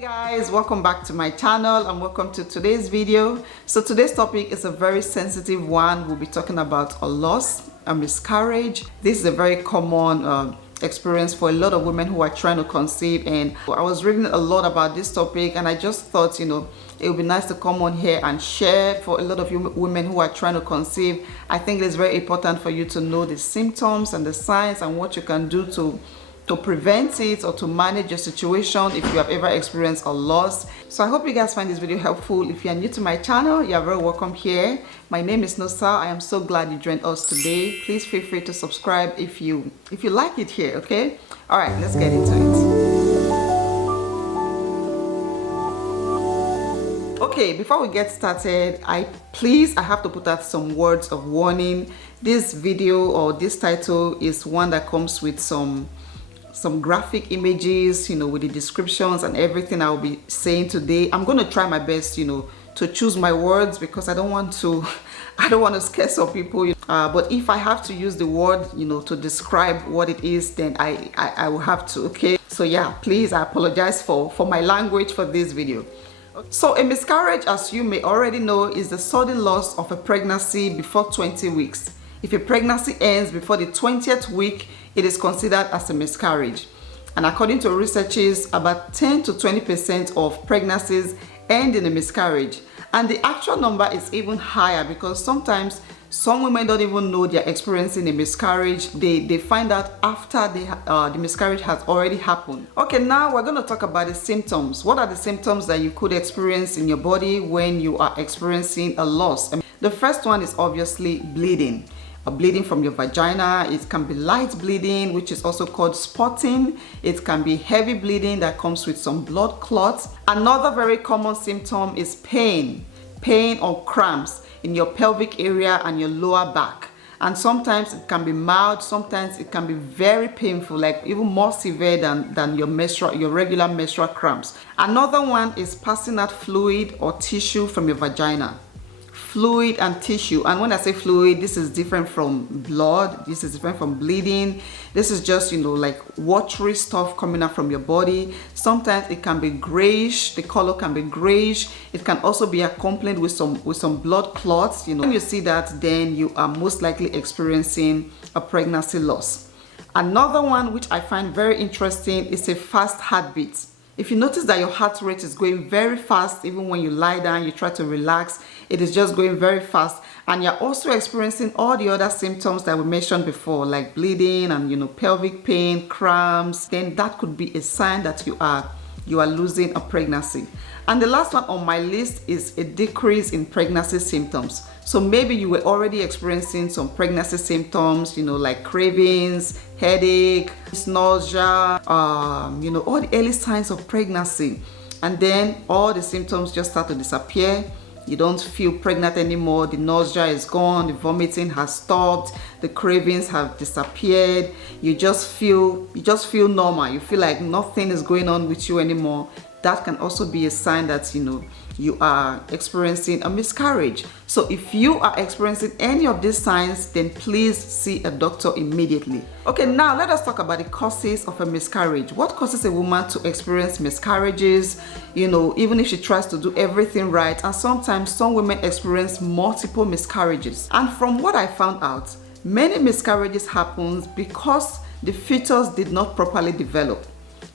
Hey guys, welcome back to my channel and welcome to today's video. So today's topic is a very sensitive one. We'll be talking about a loss, a miscarriage. This is a very common experience for a lot of women who are trying to conceive, and I was reading a lot about this topic and I just thought, it would be nice to come on here and share for a lot of you women who are trying to conceive. I think it's very important for you to know the symptoms and the signs and what you can do to prevent it or to manage your situation if you have ever experienced a loss. So I hope you guys find this video helpful. If you are new to my channel, you are very welcome here. My name is Nosa. I am so glad you joined us today. Please feel free to subscribe if you like it here, okay? All right, let's get into it. Okay, before we get started, I have to put out some words of warning. This video or this title is one that comes with some graphic images, with the descriptions and everything I'll be saying today. I'm going to try my best, to choose my words because I don't want to scare some people. But if I have to use the word, to describe what it is, then I will have to, okay? So yeah, please, I apologize for my language for this video. So a miscarriage, as you may already know, is the sudden loss of a pregnancy before 20 weeks. If a pregnancy ends before the 20th week, it is considered as a miscarriage. And according to researchers, about 10 to 20% of pregnancies end in a miscarriage. And the actual number is even higher because sometimes some women don't even know they're experiencing a miscarriage. They find out after the miscarriage has already happened. Okay, now we're going to talk about the symptoms. What are the symptoms that you could experience in your body when you are experiencing a loss? The first one is obviously bleeding. Bleeding from your vagina. It can be light bleeding, which is also called spotting. It can be heavy bleeding that comes with some blood clots. Another very common symptom is pain or cramps in your pelvic area and your lower back. And sometimes it can be mild, sometimes it can be very painful, like even more severe than your regular menstrual cramps. Another one is passing out fluid or tissue from your vagina. Fluid and tissue, and when I say fluid, this is different from blood, this is different from bleeding. This is just like watery stuff coming out from your body. Sometimes it can be grayish, the color can be grayish. It can also be accompanied with some blood clots. When you see that, then you are most likely experiencing a pregnancy loss. Another one which I find very interesting is a fast heartbeat. If you notice that your heart rate is going very fast, even when you lie down, you try to relax, it is just going very fast, and you're also experiencing all the other symptoms that we mentioned before, like bleeding and pelvic pain, cramps, then that could be a sign that you are losing a pregnancy. And the last one on my list is a decrease in pregnancy symptoms. So maybe you were already experiencing some pregnancy symptoms, like cravings, headache, nausea, all the early signs of pregnancy. And then all the symptoms just start to disappear. You don't feel pregnant anymore. The nausea is gone. The vomiting has stopped. The cravings have disappeared. You just feel normal. You feel like nothing is going on with you anymore. That can also be a sign that you are experiencing a miscarriage. So if you are experiencing any of these signs, then please see a doctor immediately. Okay, now let us talk about the causes of a miscarriage. What causes a woman to experience miscarriages, even if she tries to do everything right? And sometimes some women experience multiple miscarriages. And from what I found out, many miscarriages happen because the fetus did not properly develop.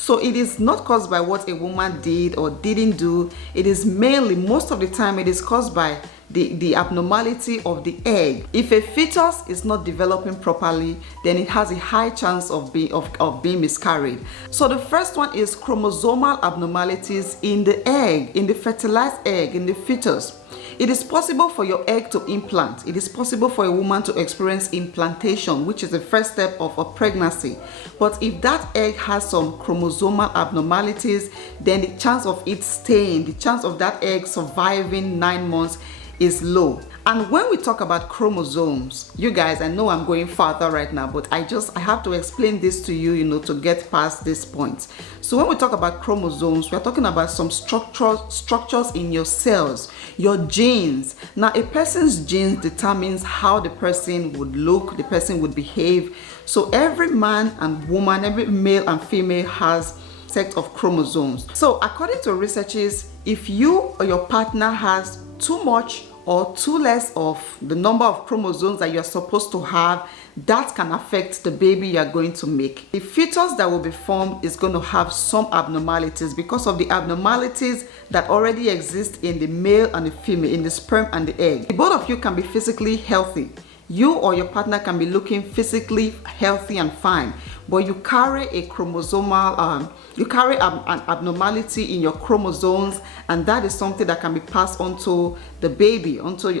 So it is not caused by what a woman did or didn't do. It is mainly, most of the time, it is caused by the abnormality of the egg. If a fetus is not developing properly, then it has a high chance of being miscarried. So the first one is chromosomal abnormalities in the egg, in the fertilized egg, in the fetus. It is possible for your egg to implant. It is possible for a woman to experience implantation, which is the first step of a pregnancy. But if that egg has some chromosomal abnormalities, then the chance of it staying, the chance of that egg surviving 9 months is low. And when we talk about chromosomes, you guys, I know I'm going further right now, but I have to explain this to you, to get past this point. So when we talk about chromosomes, we're talking about some structures in your cells, your genes. Now, a person's genes determines how the person would look, the person would behave. So every man and woman, every male and female has set of chromosomes. So according to researchers, if you or your partner has too much or too less of the number of chromosomes that you're supposed to have, that can affect the baby you're going to make. The fetus that will be formed is going to have some abnormalities because of the abnormalities that already exist in the male and the female, in the sperm and the egg. Both of you can be physically healthy. You or your partner can be looking physically healthy and fine, but you carry a chromosomal, you carry an abnormality in your chromosomes, and that is something that can be passed on to the baby, onto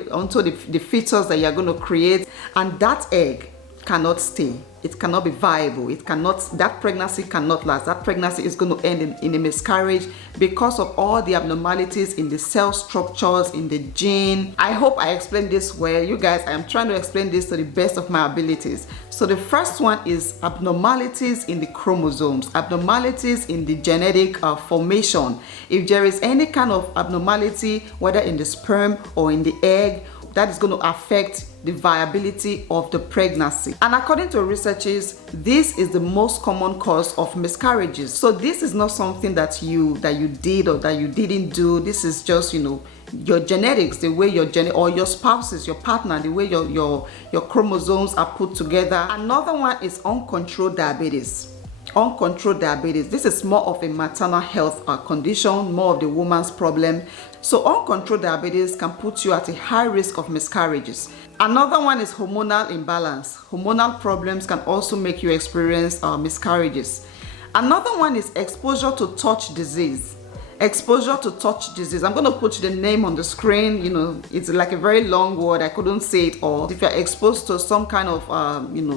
the fetus that you're going to create, and that egg cannot stay. It cannot be viable. It cannot, that pregnancy cannot last. That pregnancy is going to end in a miscarriage because of all the abnormalities in the cell structures, in the gene. I hope I explained this well. You guys, I am trying to explain this to the best of my abilities. So the first one is abnormalities in the chromosomes, abnormalities in the genetic formation. If there is any kind of abnormality, whether in the sperm or in the egg, that is going to affect the viability of the pregnancy. And according to researchers, this is the most common cause of miscarriages. So this is not something that you did or that you didn't do. This is just, you know, your genetics, the way your or your spouses, your partner, the way your chromosomes are put together. Another one is uncontrolled diabetes. Uncontrolled diabetes. This is more of a maternal health condition, more of the woman's problem. So uncontrolled diabetes can put you at a high risk of miscarriages. Another one is hormonal imbalance. Hormonal problems can also make you experience miscarriages. Another one is exposure to touch disease. Exposure to touch disease. I'm going to put the name on the screen. You know, it's like a very long word. I couldn't say it all. If you're exposed to some kind of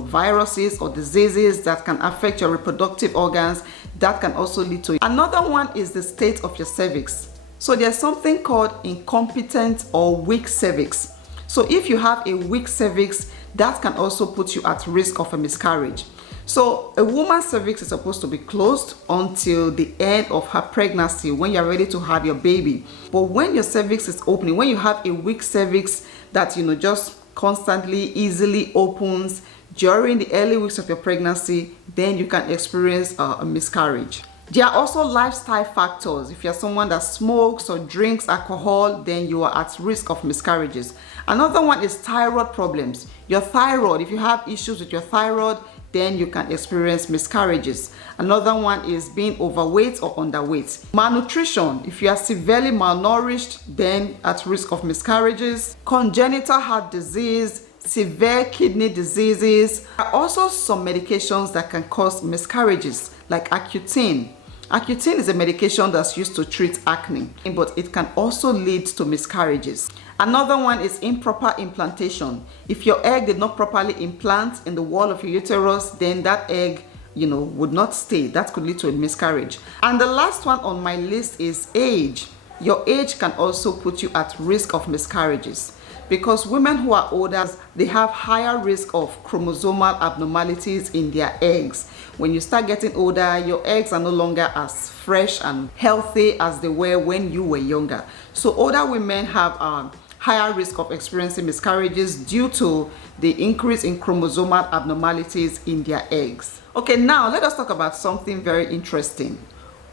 viruses or diseases that can affect your reproductive organs, that can also lead to it. Another one is the state of your cervix. So there's something called incompetent or weak cervix. So if you have a weak cervix, that can also put you at risk of a miscarriage. So a woman's cervix is supposed to be closed until the end of her pregnancy, when you're ready to have your baby. But when your cervix is opening, when you have a weak cervix that, you know, just constantly, easily opens during the early weeks of your pregnancy, then you can experience a miscarriage. There are also lifestyle factors. If you're someone that smokes or drinks alcohol, then you are at risk of miscarriages. Another one is thyroid problems. Your thyroid, if you have issues with your thyroid, then you can experience miscarriages. Another one is being overweight or underweight. Malnutrition, if you are severely malnourished, then at risk of miscarriages. Congenital heart disease, severe kidney diseases. There are also some medications that can cause miscarriages, like Accutane. Accutane is a medication that's used to treat acne, but it can also lead to miscarriages. Another one is improper implantation. If your egg did not properly implant in the wall of your uterus, then that egg, you know, would not stay. That could lead to a miscarriage. And the last one on my list is age. Your age can also put you at risk of miscarriages, because women who are older, they have higher risk of chromosomal abnormalities in their eggs. When you start getting older, your eggs are no longer as fresh and healthy as they were when you were younger. So older women have higher risk of experiencing miscarriages due to the increase in chromosomal abnormalities in their eggs. Okay, now let us talk about something very interesting.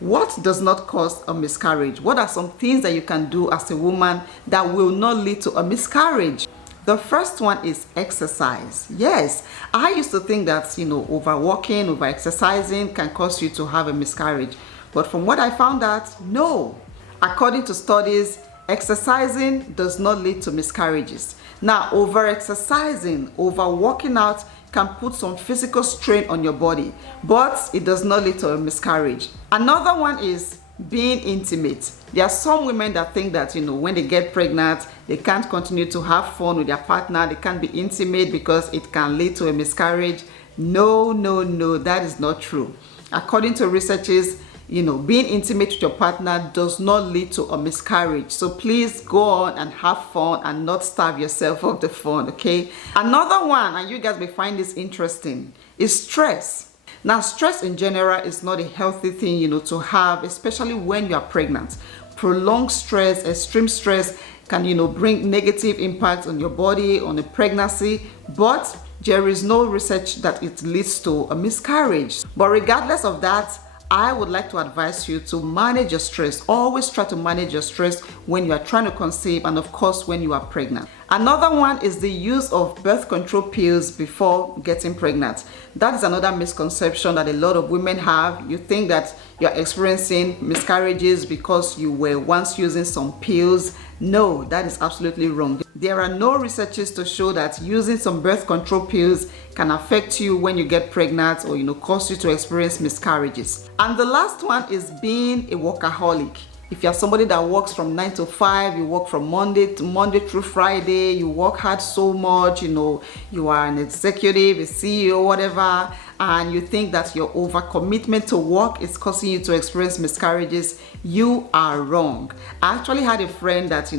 What does not cause a miscarriage? What are some things that you can do as a woman that will not lead to a miscarriage? The first one is exercise. Yes, I used to think that, you know, overworking, over exercising can cause you to have a miscarriage. But from what I found out, no. According to studies, exercising does not lead to miscarriages. Now, over exercising, over working out can put some physical strain on your body, but it does not lead to a miscarriage. Another one is being intimate. There are some women that think that, you know, when they get pregnant, they can't continue to have fun with their partner, they can't be intimate because it can lead to a miscarriage. No, no, no, that is not true. According to researchers, you know, being intimate with your partner does not lead to a miscarriage. So please go on and have fun and not starve yourself of the fun, okay? Another one, and you guys may find this interesting, is stress. Now, stress in general is not a healthy thing, you know, to have, especially when you are pregnant. Prolonged stress, extreme stress can, you know, bring negative impacts on your body, on the pregnancy, but there is no research that it leads to a miscarriage. But regardless of that, I would like to advise you to manage your stress. Always try to manage your stress when you are trying to conceive, and of course when you are pregnant. Another one is the use of birth control pills before getting pregnant. That is another misconception that a lot of women have. You think that you're experiencing miscarriages because you were once using some pills. No, that is absolutely wrong. There are no researches to show that using some birth control pills can affect you when you get pregnant or cause you to experience miscarriages. And the last one is being a workaholic. If you're somebody that works from 9 to 5, you work from Monday through Friday, you work hard so much, you are an executive, a CEO, whatever, and you think that your overcommitment to work is causing you to experience miscarriages, you are wrong. I actually had a friend that,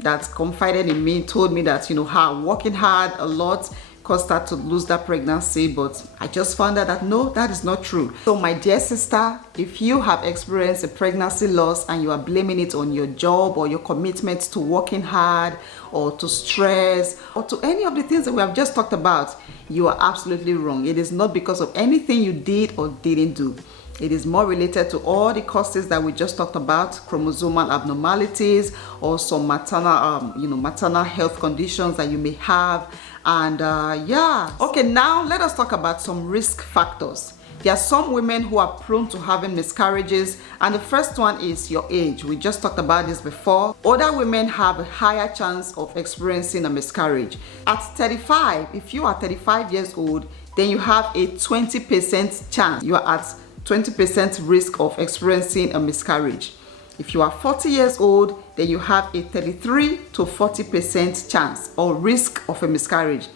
that confided in me, told me that, her working hard a lot caused her to lose that pregnancy, but I just found out that no, that is not true. So my dear sister, if you have experienced a pregnancy loss and you are blaming it on your job or your commitment to working hard or to stress or to any of the things that we have just talked about, you are absolutely wrong. It is not because of anything you did or didn't do. It is more related to all the causes that we just talked about, chromosomal abnormalities or some maternal health conditions that you may have. And yeah. Okay, now let us talk about some risk factors. There are some women who are prone to having miscarriages, and the first one is your age. We just talked about this before. Older women have a higher chance of experiencing a miscarriage. At 35, if you are 35 years old, then you have a 20% chance. You are at 20% risk of experiencing a miscarriage. If you are 40 years old, then you have a 33 to 40% chance or risk of a miscarriage.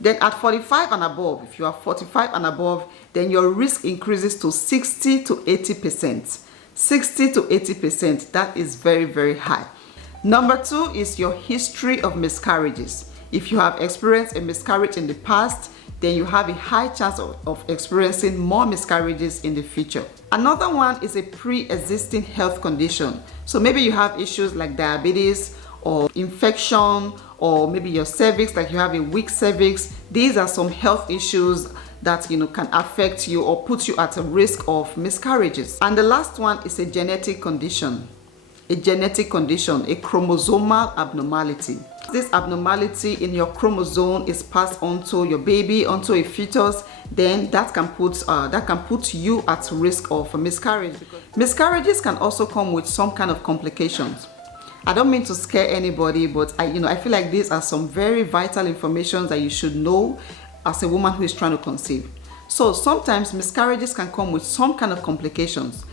Then at 45 and above, if you are 45 and above, then your risk increases to 60 to 80%. 60 to 80%, that is very, very high. Number 2 is your history of miscarriages. If you have experienced a miscarriage in the past, then you have a high chance of experiencing more miscarriages in the future. Another one is a pre-existing health condition. So maybe you have issues like diabetes or infection, or maybe your cervix, like you have a weak cervix. These are some health issues that can affect you or put you at a risk of miscarriages. And the last one is a genetic condition. A genetic condition, a chromosomal abnormality. This abnormality in your chromosome is passed on to your baby, onto a fetus, then that can put you at risk of a miscarriage. Miscarriages can also come with some kind of complications. I don't mean to scare anybody, but I feel like these are some very vital information that you should know as a woman who is trying to conceive. So sometimes miscarriages can come with some kind of complications.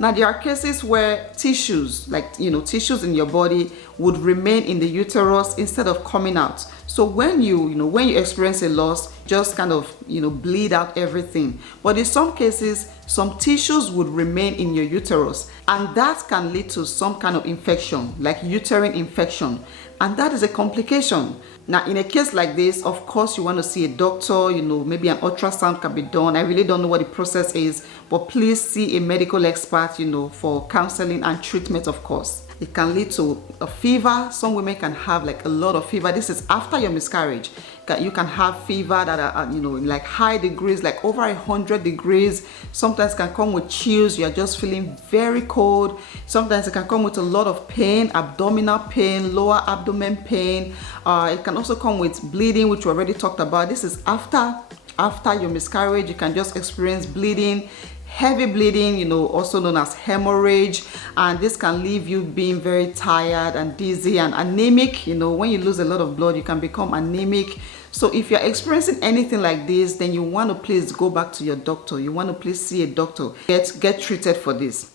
Now there are cases where tissues, like tissues in your body, would remain in the uterus instead of coming out. So when you experience a loss, just kind of bleed out everything. But in some cases, some tissues would remain in your uterus, and that can lead to some kind of infection, like uterine infection, and that is a complication. Now in a case like this, of course you want to see a doctor, maybe an ultrasound can be done. I really don't know what the process is, but please see a medical expert, for counseling and treatment, of course. It can lead to a fever. Some women can have like a lot of fever. This is after your miscarriage. You can have fever that are, like high degrees, like over 100 degrees. Sometimes it can come with chills. You are just feeling very cold. Sometimes it can come with a lot of pain, abdominal pain, lower abdomen pain. It can also come with bleeding, which we already talked about. This is after your miscarriage. You can just experience bleeding. Heavy bleeding, also known as hemorrhage, and this can leave you being very tired and dizzy and anemic. When you lose a lot of blood, you can become anemic. So if you're experiencing anything like this, then you want to please go back to your doctor. You want to please see a doctor. Get treated for this.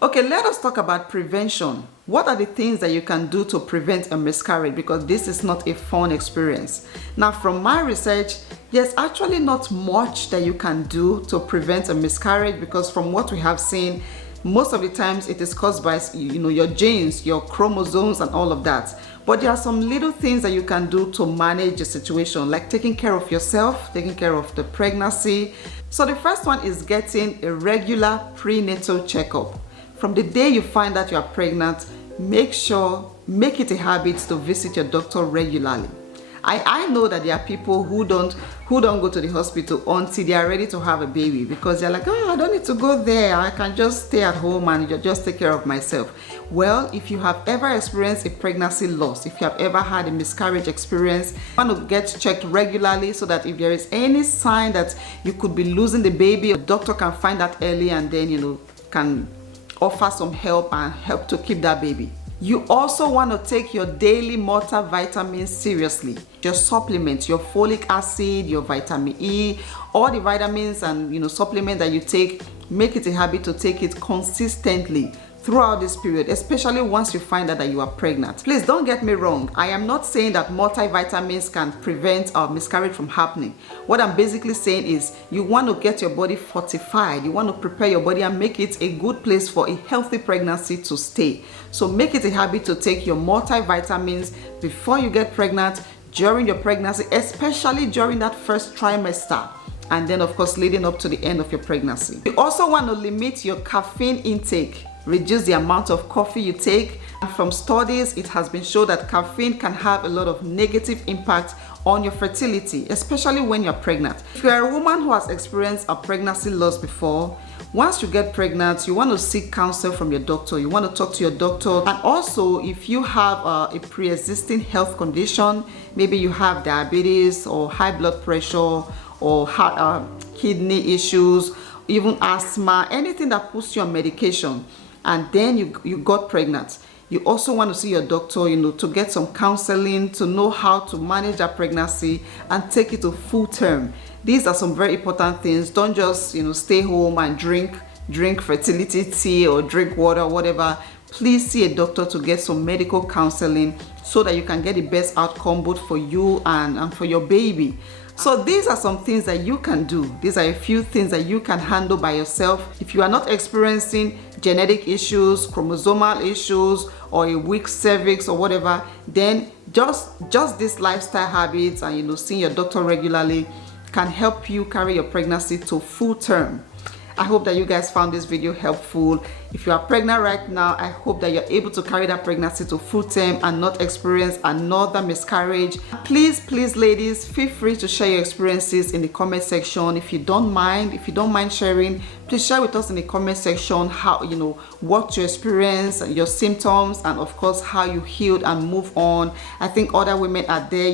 Okay, let us talk about prevention. What are the things that you can do to prevent a miscarriage? Because this is not a fun experience. Now, from my research, there's actually not much that you can do to prevent a miscarriage, because from what we have seen, most of the times it is caused by your genes, your chromosomes and all of that. But there are some little things that you can do to manage the situation, like taking care of yourself, taking care of the pregnancy. So the first one is getting a regular prenatal checkup. From the day you find that you are pregnant, make it a habit to visit your doctor regularly. I know that there are people who don't go to the hospital until they are ready to have a baby, because they're like, oh, I don't need to go there, I can just stay at home and just take care of myself. Well, if you have ever experienced a pregnancy loss, if you have ever had a miscarriage experience, you want to get checked regularly so that if there is any sign that you could be losing the baby, a doctor can find that early and then can offer some help and help to keep that baby. You also want to take your daily multivitamins seriously. Your supplements, your folic acid, your vitamin E, all the vitamins and supplements that you take, make it a habit to take it consistently throughout this period, especially once you find out that you are pregnant. Please don't get me wrong. I am not saying that multivitamins can prevent a miscarriage from happening. What I'm basically saying is you want to get your body fortified. You want to prepare your body and make it a good place for a healthy pregnancy to stay. So make it a habit to take your multivitamins before you get pregnant, during your pregnancy, especially during that first trimester, and then of course leading up to the end of your pregnancy. You also want to limit your caffeine intake. Reduce the amount of coffee you take. And from studies, it has been shown that caffeine can have a lot of negative impact on your fertility, especially when you're pregnant. If you're a woman who has experienced a pregnancy loss before, once you get pregnant, you want to seek counsel from your doctor. You want to talk to your doctor. And also, if you have a pre-existing health condition, maybe you have diabetes or high blood pressure or heart, kidney issues, even asthma, anything that puts you on medication, and then you got pregnant, you also want to see your doctor, to get some counseling, to know how to manage that pregnancy and take it to full term. These are some very important things. Don't just, stay home and drink fertility tea or drink water or whatever. Please see a doctor to get some medical counseling so that you can get the best outcome both for you and for your baby. So these are some things that you can do. These are a few things that you can handle by yourself. If you are not experiencing genetic issues, chromosomal issues, or a weak cervix or whatever, then just these lifestyle habits and seeing your doctor regularly can help you carry your pregnancy to full term. I hope that you guys found this video helpful. If you are pregnant right now, I hope that you're able to carry that pregnancy to full term and not experience another miscarriage. Please, ladies, feel free to share your experiences in the comment section. If you don't mind sharing, please share with us in the comment section how, what you experienced, your symptoms, and of course how you healed and move on. I think other women are there,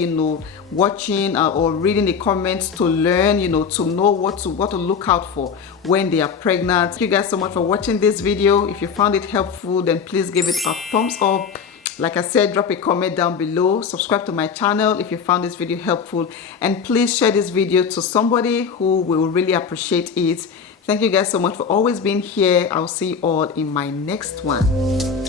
watching or reading the comments to learn, to know what to look out for when they are pregnant. Thank you guys so much for watching this video. If you found it helpful, then please give it a thumbs up. Like I said, drop a comment down below. Subscribe to my channel if you found this video helpful, and please share this video to somebody who will really appreciate it. Thank you guys so much for always being here. I'll see you all in my next one.